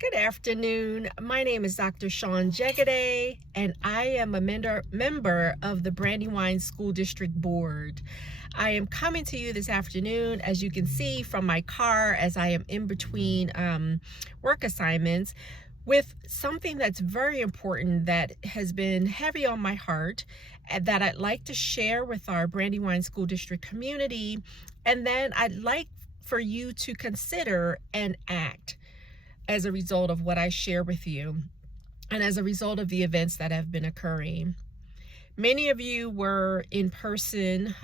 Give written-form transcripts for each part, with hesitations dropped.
Good afternoon. My name is Dr. Shawn Jegede, and I am a member of the Brandywine School District Board. I am coming to you this afternoon, as you can see from my car, as I am in between work assignments, with something that's very important that has been heavy on my heart and that I'd like to share with our Brandywine School District community. And then I'd like for you to consider and act as a result of what I share with you and as a result of the events that have been occurring. Many of you were in person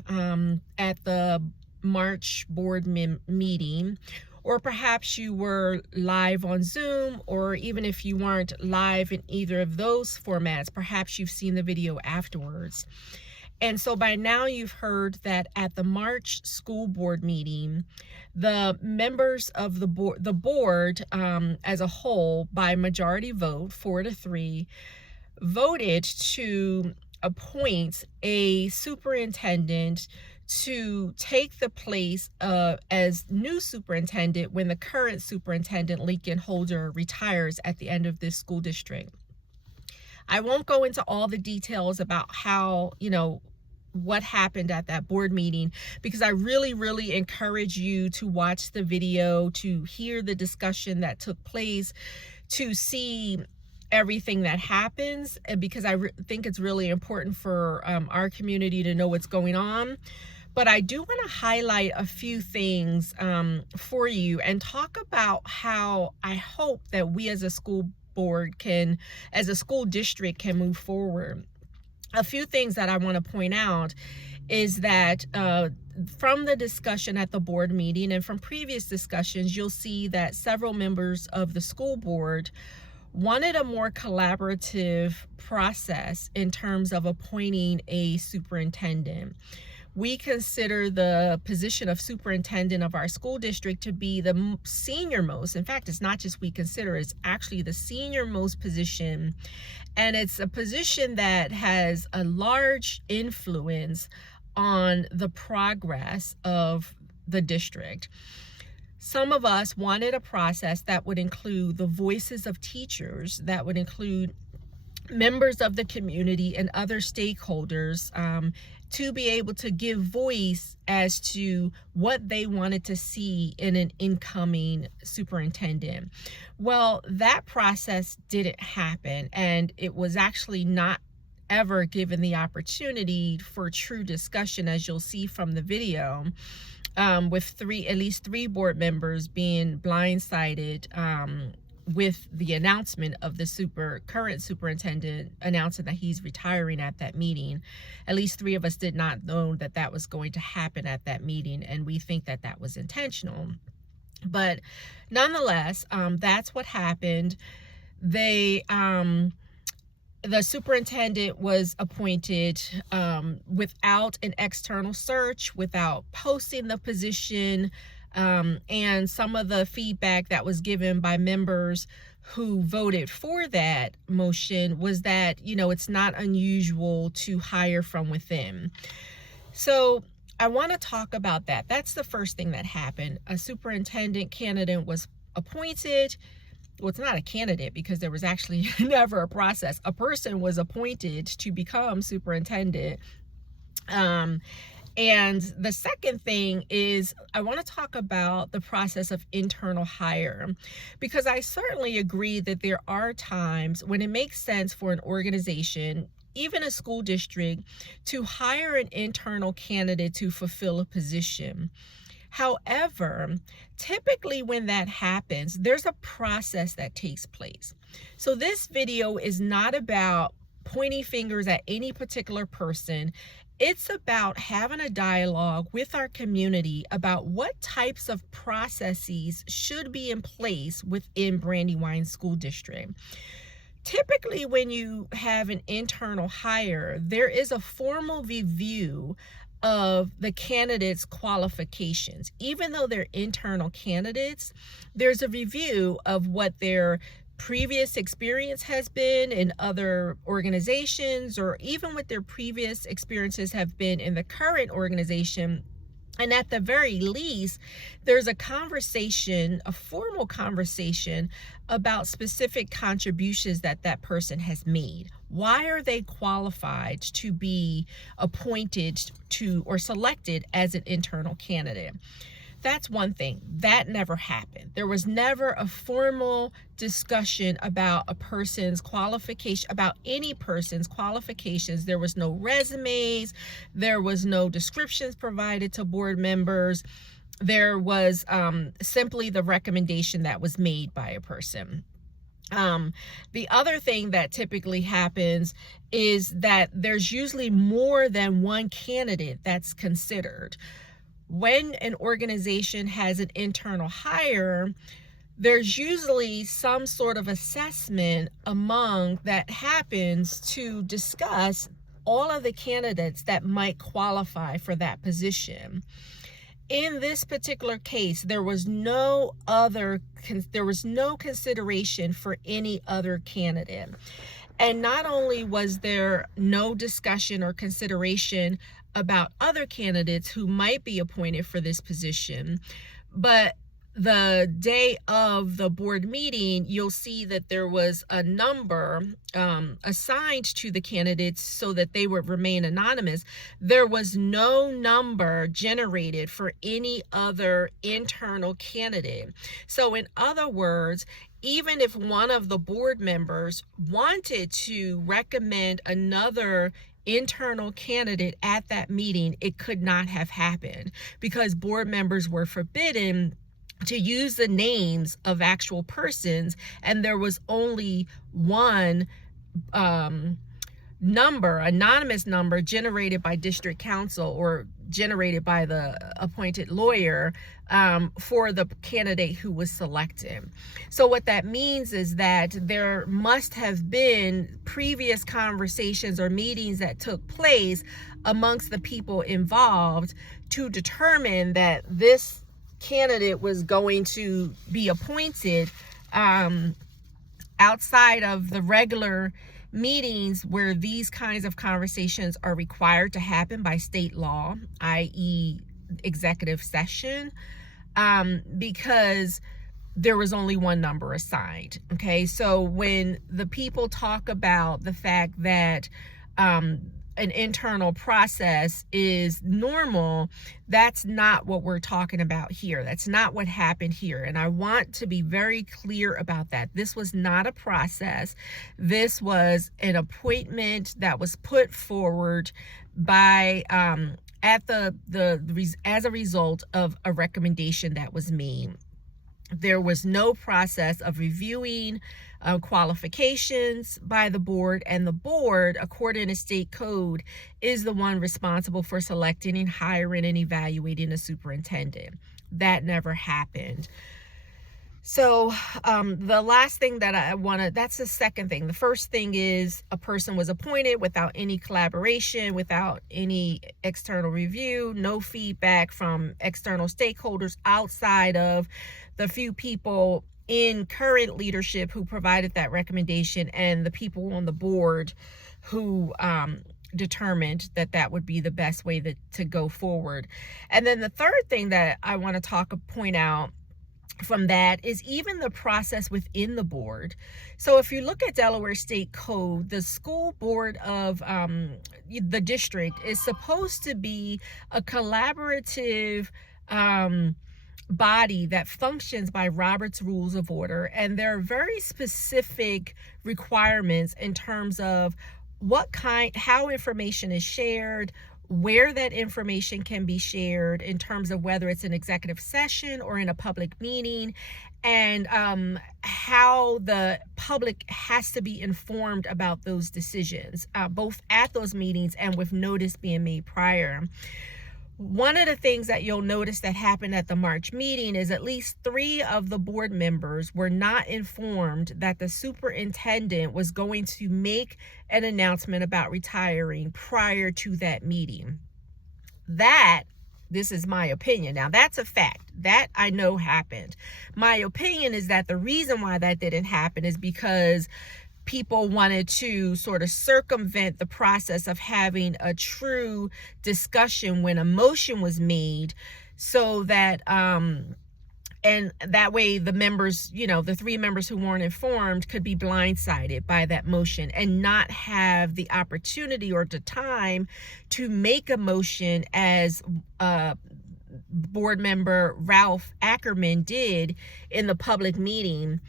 at the March board meeting, or perhaps you were live on Zoom, or even if you weren't live in either of those formats, perhaps you've seen the video afterwards. And so by now you've heard that at the March school board meeting, the members of the board as a whole, by majority vote, 4-3, voted to appoint a superintendent to take the place as new superintendent when the current superintendent, Lincoln Holder, retires at the end of this school district. I won't go into all the details about how, what happened at that board meeting, because I really encourage you to watch the video, to hear the discussion that took place, to see everything that happens, and because I think it's really important for our community to know what's going on. But I do want to highlight a few things for you and talk about how I hope that we as a school board as a school district can move forward. A few things that I want to point out is that from the discussion at the board meeting and from previous discussions, you'll see that several members of the school board wanted a more collaborative process in terms of appointing a superintendent. We consider the position of superintendent of our school district to be the senior most. In fact, it's not just we consider, it's actually the senior most position. And it's a position that has a large influence on the progress of the district. Some of us wanted a process that would include the voices of teachers, that would include members of the community and other stakeholders, to be able to give voice as to what they wanted to see in an incoming superintendent. Well, that process didn't happen, and it was actually not ever given the opportunity for true discussion, as you'll see from the video, with at least three board members being blindsided with the announcement of the current superintendent announcing that he's retiring at that meeting. At least three of us did not know that that was going to happen at that meeting, and we think that that was intentional. But nonetheless, that's what happened. The superintendent was appointed without an external search, without posting the position. And some of the feedback that was given by members who voted for that motion was that, it's not unusual to hire from within. So I want to talk about that. That's the first thing that happened. A superintendent candidate was appointed. Well, it's not a candidate because there was actually never a process. A person was appointed to become superintendent. And the second thing is I want to talk about the process of internal hire, because I certainly agree that there are times when it makes sense for an organization, even a school district, to hire an internal candidate to fulfill a position. However, typically when that happens, there's a process that takes place. So this video is not about pointing fingers at any particular person. It's about having a dialogue with our community about what types of processes should be in place within Brandywine School District. Typically, when you have an internal hire, there is a formal review of the candidate's qualifications. Even though they're internal candidates, there's a review of what their previous experience has been in other organizations, or even what their previous experiences have been in the current organization And at the very least, there's a conversation, a formal conversation about specific contributions that that person has made. Why are they qualified to be appointed to or selected as an internal candidate? That's one thing. That never happened. There was never a formal discussion about a person's qualification, about any person's qualifications. There was no resumes. There was no descriptions provided to board members. There was simply the recommendation that was made by a person. The other thing that typically happens is that there's usually more than one candidate that's considered. When an organization has an internal hire, there's usually some sort of assessment among that happens to discuss all of the candidates that might qualify for that position. In this particular case, there was no consideration for any other candidate. And not only was there no discussion or consideration about other candidates who might be appointed for this position, but the day of the board meeting, you'll see that there was a number assigned to the candidates so that they would remain anonymous. There was no number generated for any other internal candidate. So in other words, even if one of the board members wanted to recommend another internal candidate at that meeting, it could not have happened because board members were forbidden to use the names of actual persons, and there was only one anonymous number generated by district council or generated by the appointed lawyer for the candidate who was selected. So what that means is that there must have been previous conversations or meetings that took place amongst the people involved to determine that this candidate was going to be appointed outside of the regular meetings where these kinds of conversations are required to happen by state law, i.e. executive session, because there was only one number assigned. Okay, so when the people talk about the fact that an internal process is normal, that's not what we're talking about here. That's not what happened here. And I want to be very clear about that. This was not a process. This was an appointment that was put forward by as a result of a recommendation that was made. There was no process of reviewing qualifications by the board, and the board, according to state code, is the one responsible for selecting and hiring and evaluating a superintendent. That never happened. So the last thing that that's the second thing. The first thing is a person was appointed without any collaboration, without any external review, no feedback from external stakeholders outside of the few people in current leadership who provided that recommendation and the people on the board who determined that that would be the best way to go forward. And then the third thing that I want to point out from that is even the process within the board. So if you look at Delaware State Code, the school board of the district is supposed to be a collaborative body that functions by Robert's Rules of Order, and there are very specific requirements in terms of how information is shared, where that information can be shared in terms of whether it's an executive session or in a public meeting, and how the public has to be informed about those decisions, both at those meetings and with notice being made prior. One of the things that you'll notice that happened at the March meeting is at least 3 of the board members were not informed that the superintendent was going to make an announcement about retiring prior to that meeting. This is my opinion. Now, that's a fact. That I know happened. My opinion is that the reason why that didn't happen is because people wanted to sort of circumvent the process of having a true discussion when a motion was made, so that and that way the members, the 3 members who weren't informed could be blindsided by that motion and not have the opportunity or the time to make a motion, as board member Ralph Ackerman did in the public meeting.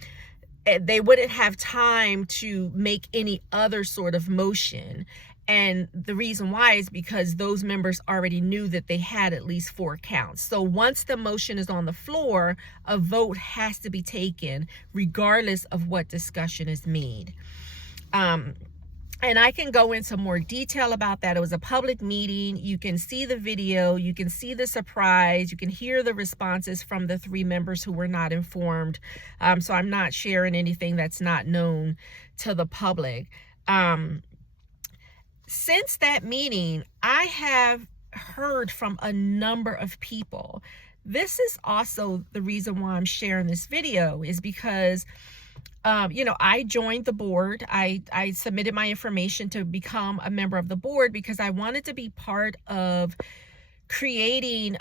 They wouldn't have time to make any other sort of motion. And the reason why is because those members already knew that they had at least 4 counts. So once the motion is on the floor, a vote has to be taken regardless of what discussion is made. And I can go into more detail about that. It was a public meeting. You can see the video. You can see the surprise. You can hear the responses from the 3 members who were not informed. So I'm not sharing anything that's not known to the public. Since that meeting, I have heard from a number of people. This is also the reason why I'm sharing this video, is because I joined the board. I submitted my information to become a member of the board because I wanted to be part of creating,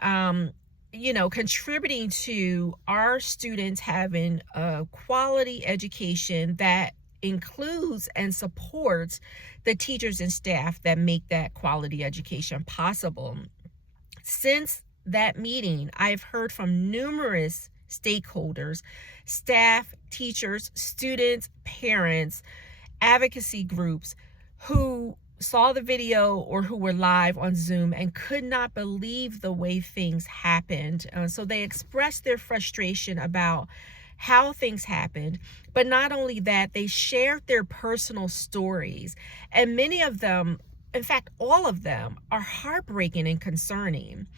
contributing to our students having a quality education that includes and supports the teachers and staff that make that quality education possible. Since that meeting, I've heard from numerous stakeholders, staff, teachers, students, parents, advocacy groups who saw the video or who were live on Zoom and could not believe the way things happened. So they expressed their frustration about how things happened. But not only that, they shared their personal stories. And many of them, in fact, all of them, are heartbreaking and concerning.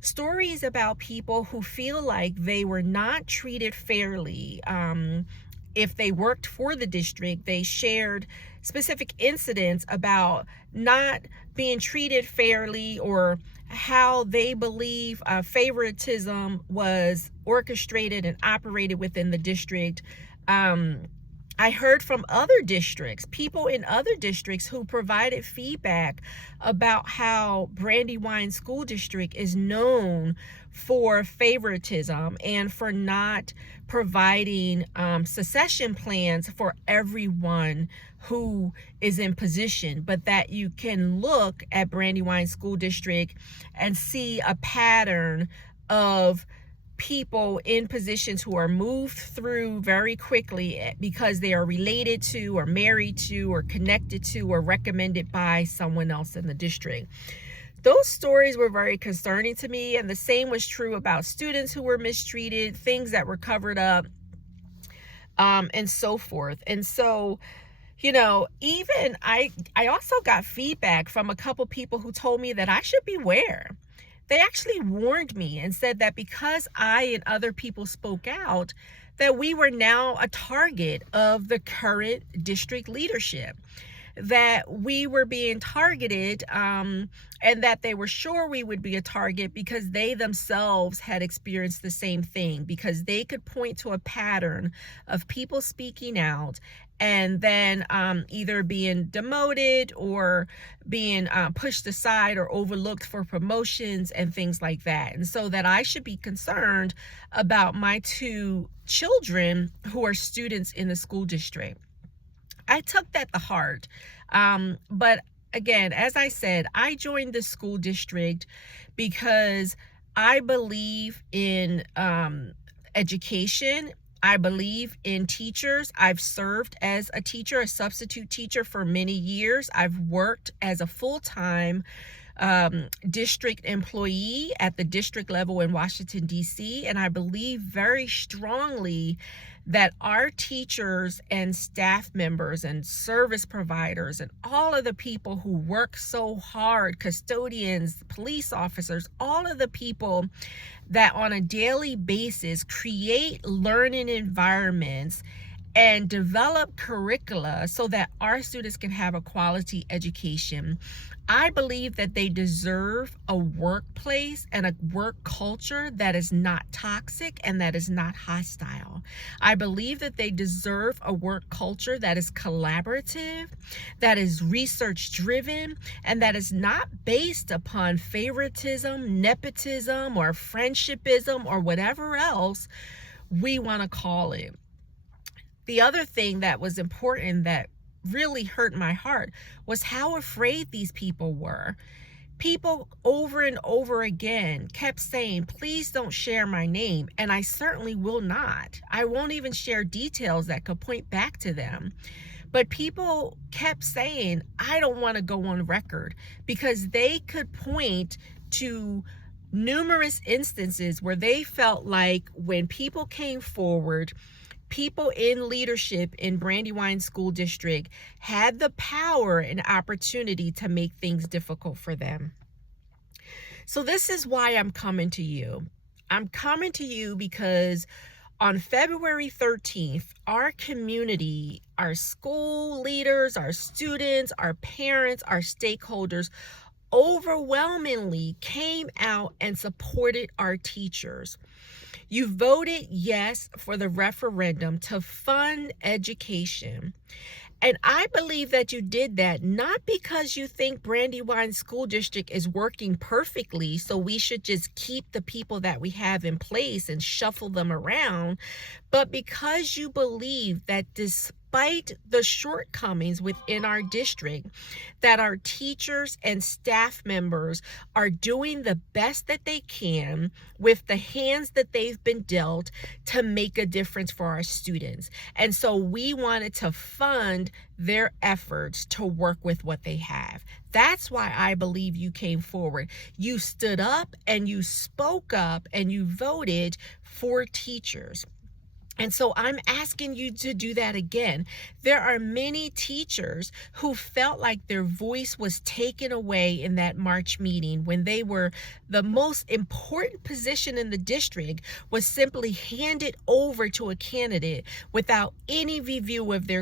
Stories about people who feel like they were not treated fairly. If they worked for the district, they shared specific incidents about not being treated fairly, or how they believe favoritism was orchestrated and operated within the district. I heard from other districts, people in other districts who provided feedback about how Brandywine School District is known for favoritism and for not providing succession plans for everyone who is in position, but that you can look at Brandywine School District and see a pattern of people in positions who are moved through very quickly because they are related to or married to or connected to or recommended by someone else in the district. Those stories were very concerning to me, and the same was true about students who were mistreated, things that were covered up, and so forth. And so, even I also got feedback from a couple people who told me that I should beware. They actually warned me and said that because I and other people spoke out, that we were now a target of the current district leadership, that we were being targeted, and that they were sure we would be a target because they themselves had experienced the same thing, because they could point to a pattern of people speaking out and then either being demoted or being pushed aside or overlooked for promotions and things like that. And so that I should be concerned about my 2 children who are students in the school district. I took that to heart. But again, as I said, I joined the school district because I believe in education. I believe in teachers. I've served as a teacher, a substitute teacher, for many years. I've worked as a full-time district employee at the district level in Washington, D.C., and I believe very strongly that our teachers and staff members and service providers and all of the people who work so hard, custodians, police officers, all of the people that on a daily basis create learning environments and develop curricula so that our students can have a quality education. I believe that they deserve a workplace and a work culture that is not toxic and that is not hostile. I believe that they deserve a work culture that is collaborative, that is research driven, and that is not based upon favoritism, nepotism, or friendshipism, or whatever else we want to call it. The other thing that was important that really hurt my heart was how afraid these people were. People over and over again kept saying, please don't share my name. And I certainly will not. I won't even share details that could point back to them. But people kept saying, I don't want to go on record, because they could point to numerous instances where they felt like when people came forward, people in leadership in Brandywine School District had the power and opportunity to make things difficult for them. So this is why I'm coming to you. I'm coming to you because on February 13th, our community, our school leaders, our students, our parents, our stakeholders overwhelmingly came out and supported our teachers. You voted yes for the referendum to fund education. And I believe that you did that not because you think Brandywine School District is working perfectly, so we should just keep the people that we have in place and shuffle them around, but because you believe that despite the shortcomings within our district, that our teachers and staff members are doing the best that they can with the hands that they've been dealt to make a difference for our students. And so we wanted to fund their efforts to work with what they have. That's why I believe you came forward. You stood up and you spoke up and you voted for teachers. And so I'm asking you to do that again. There are many teachers who felt like their voice was taken away in that March meeting when they were the most important position in the district was simply handed over to a candidate without any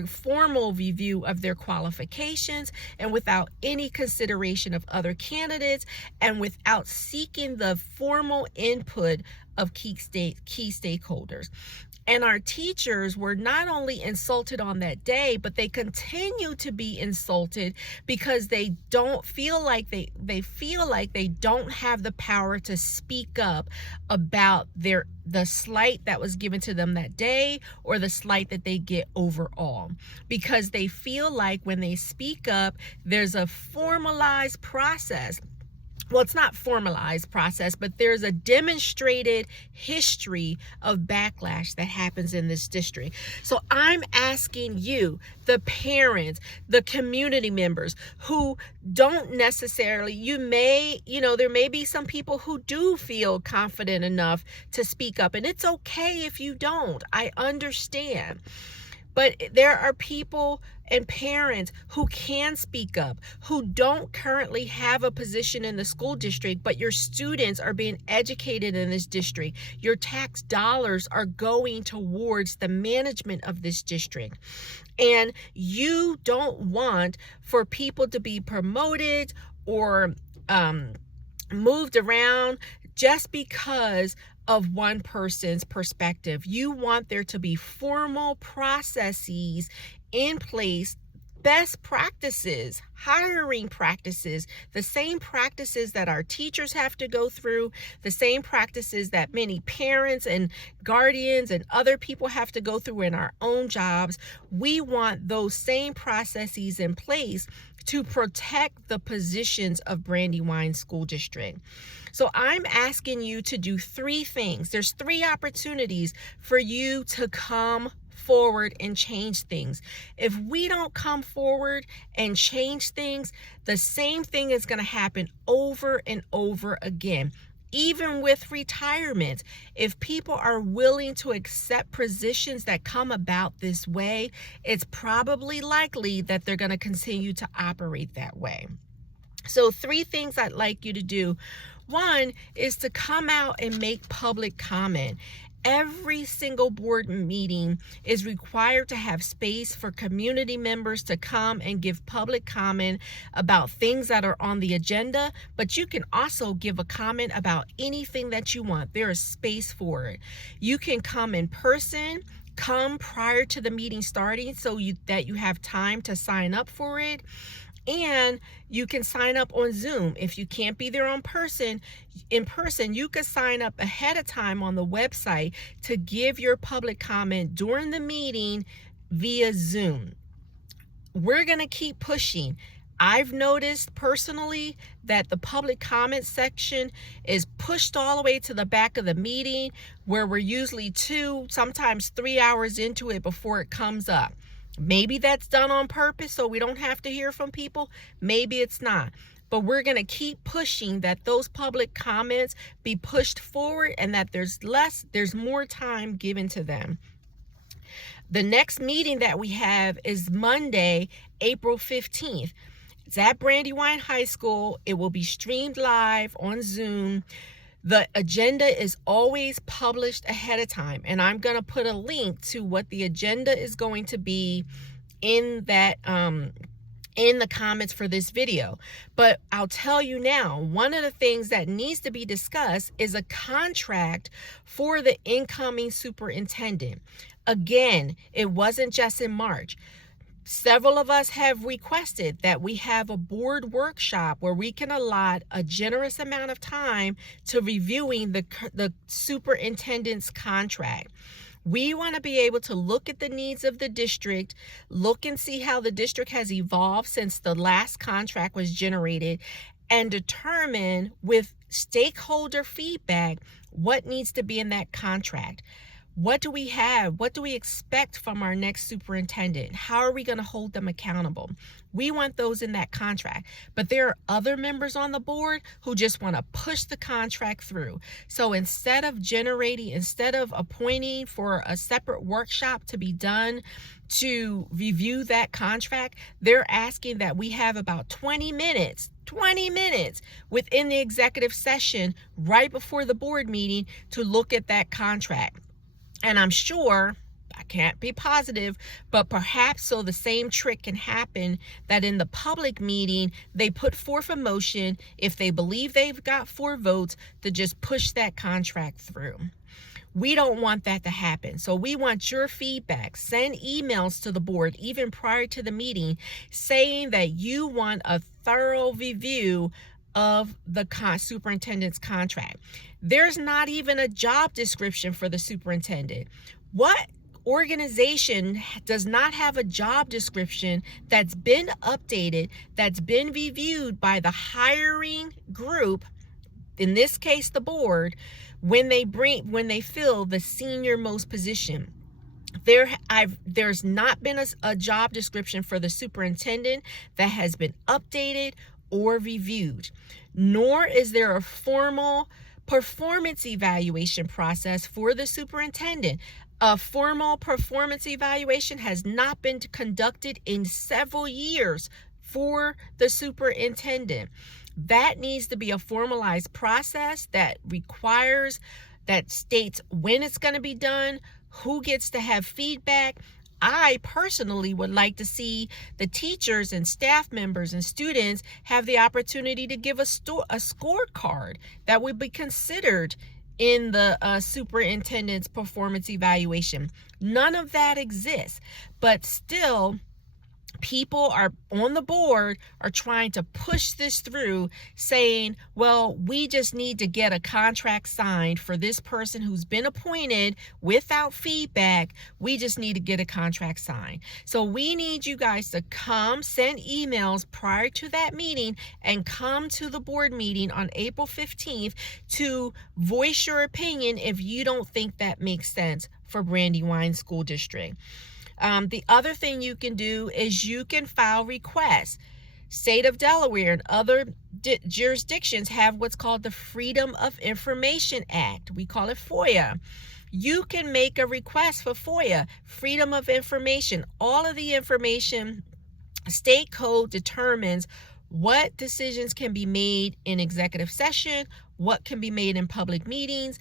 formal review of their qualifications, and without any consideration of other candidates, and without seeking the formal input of key stakeholders. And our teachers were not only insulted on that day, but they continue to be insulted because they feel like they don't have the power to speak up about the slight that was given to them that day, or the slight that they get overall. Because they feel like when they speak up, there's a formalized process. Well, it's not formalized process, but there's a demonstrated history of backlash that happens in this district. So I'm asking you, the parents, the community members who don't necessarily, there may be some people who do feel confident enough to speak up, and it's okay if you don't. I understand. But there are people and parents who can speak up, who don't currently have a position in the school district, but your students are being educated in this district. Your tax dollars are going towards the management of this district. And you don't want for people to be promoted or moved around just because of one person's perspective. You want there to be formal processes in place, best practices, hiring practices, the same practices that our teachers have to go through, the same practices that many parents and guardians and other people have to go through in our own jobs. We want those same processes in place to protect the positions of Brandywine School District. So I'm asking you to do three things. There's three opportunities for you to come forward and change things. If we don't come forward and change things, the same thing is going to happen over and over again. Even with retirement, if people are willing to accept positions that come about this way, it's probably likely that they're going to continue to operate that way. So 3 things I'd like you to do. One is to come out and make public comment. Every single board meeting is required to have space for community members to come and give public comment about things that are on the agenda, but you can also give a comment about anything that you want. There is space for it. You can come in person, come prior to the meeting starting so that you have time to sign up for it. And you can sign up on Zoom. If you can't be there in person, you can sign up ahead of time on the website to give your public comment during the meeting via Zoom. We're going to keep pushing. I've noticed personally that the public comment section is pushed all the way to the back of the meeting, where we're usually 2, sometimes 3 hours into it before it comes up. Maybe that's done on purpose so we don't have to hear from people. Maybe it's not. But we're going to keep pushing that those public comments be pushed forward and that there's more time given to them. The next meeting that we have is Monday, April 15th. It's at Brandywine High School. It will be streamed live on Zoom. The agenda is always published ahead of time, and I'm going to put a link to what the agenda is going to be in that in the comments for this video. But I'll tell you now, one of the things that needs to be discussed is a contract for the incoming superintendent. Again, it wasn't just in March. Several of us have requested that we have a board workshop where we can allot a generous amount of time to reviewing the superintendent's contract. We want to be able to look at the needs of the district, look and see how the district has evolved since the last contract was generated, and determine with stakeholder feedback what needs to be in that contract. What do we have? What do we expect from our next superintendent? How are we going to hold them accountable? We want those in that contract. But there are other members on the board who just want to push the contract through. So instead of appointing for a separate workshop to be done to review that contract, they're asking that we have about 20 minutes within the executive session right before the board meeting to look at that contract. And I'm sure, I can't be positive, but perhaps so the same trick can happen that in the public meeting, they put forth a motion, if they believe they've got 4 votes, to just push that contract through. We don't want that to happen. So we want your feedback. Send emails to the board even prior to the meeting saying that you want a thorough review of the superintendent's contract. There's not even a job description for the superintendent. What organization does not have a job description that's been updated, that's been reviewed by the hiring group, in this case the board, when they fill the senior most position? There's not been a job description for the superintendent that has been updated or reviewed, nor is there a formal performance evaluation process for the superintendent. A formal performance evaluation has not been conducted in several years for the superintendent. That needs to be a formalized process that states when it's going to be done, who gets to have feedback. I personally would like to see the teachers and staff members and students have the opportunity to give a scorecard that would be considered in the superintendent's performance evaluation. None of that exists, but still, people are on the board are trying to push this through, saying, well, we just need to get a contract signed for this person who's been appointed without feedback. We just need to get a contract signed. So we need you guys to come, send emails prior to that meeting, and come to the board meeting on April 15th to voice your opinion if you don't think that makes sense for Brandywine School District. The other thing you can do is you can file requests. State of Delaware and other jurisdictions have what's called the Freedom of Information Act. We call it FOIA. You can make a request for FOIA, Freedom of Information. All of the information, state code determines what decisions can be made in executive session, what can be made in public meetings,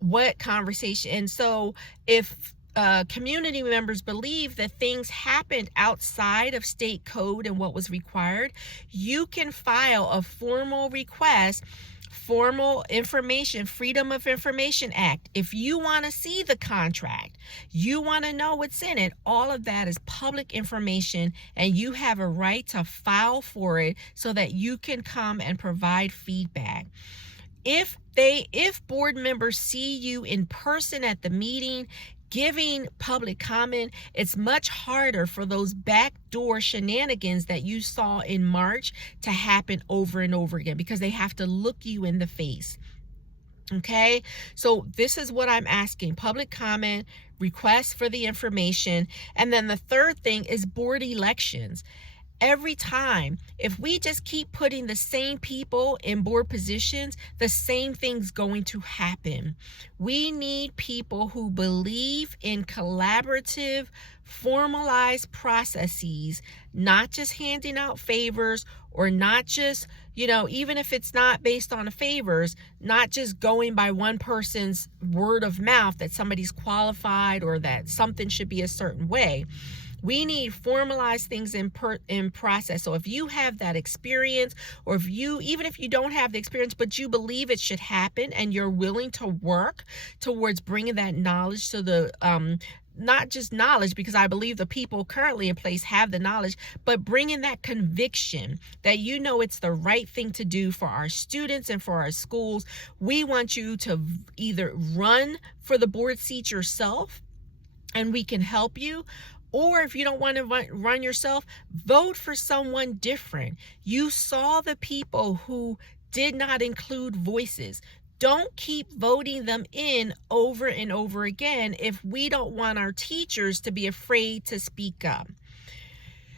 what conversation. And so if community members believe that things happened outside of state code and what was required, you can file a formal request, formal information, Freedom of Information Act. If you want to see the contract, you want to know what's in it, all of that is public information, and you have a right to file for it so that you can come and provide feedback. If board members see you in person at the meeting giving public comment, it's much harder for those backdoor shenanigans that you saw in March to happen over and over again, because they have to look you in the face. Okay, so this is what I'm asking: public comment, request for the information. And then the third thing is board elections. Every time, if we just keep putting the same people in board positions, the same thing's going to happen. We need people who believe in collaborative, formalized processes, not just handing out favors, or not just, even if it's not based on favors, not just going by one person's word of mouth that somebody's qualified or that something should be a certain way. We need formalized things in process. So if you have that experience, or even if you don't have the experience, but you believe it should happen and you're willing to work towards bringing that knowledge to the, not just knowledge, because I believe the people currently in place have the knowledge, but bringing that conviction that it's the right thing to do for our students and for our schools. We want you to either run for the board seat yourself, and we can help you. Or if you don't want to run yourself, vote for someone different. You saw the people who did not include voices. Don't keep voting them in over and over again if we don't want our teachers to be afraid to speak up.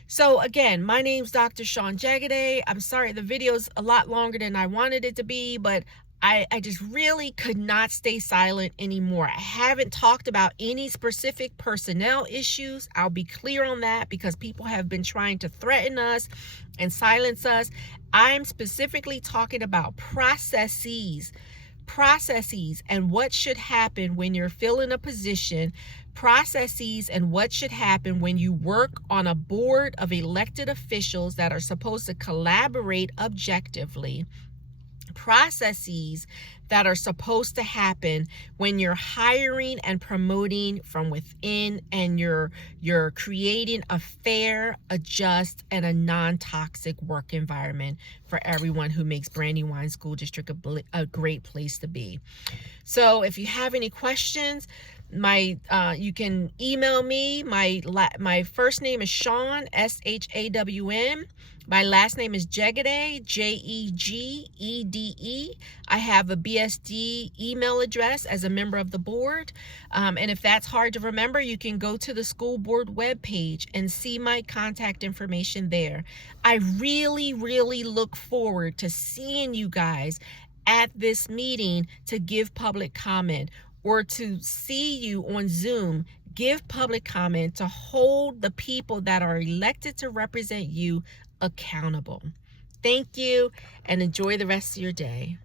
So again, my name's Dr. Shawn Jegede. I'm sorry the video's a lot longer than I wanted it to be, but I just really could not stay silent anymore. I haven't talked about any specific personnel issues. I'll be clear on that, because people have been trying to threaten us and silence us. I'm specifically talking about processes and what should happen when you're filling a position, processes and what should happen when you work on a board of elected officials that are supposed to collaborate objectively, processes that are supposed to happen when you're hiring and promoting from within, and you're creating a fair, a just, and a non-toxic work environment for everyone who makes Brandywine School District a great place to be. So if you have any questions, you can email me. My first name is Shawn, SHAWN. My last name is Jegede, JEGEDE. I have a BSD email address as a member of the board. And if that's hard to remember, you can go to the school board webpage and see my contact information there. I really, really look forward to seeing you guys at this meeting to give public comment, or to see you on Zoom, give public comment, to hold the people that are elected to represent you accountable. Thank you, and enjoy the rest of your day.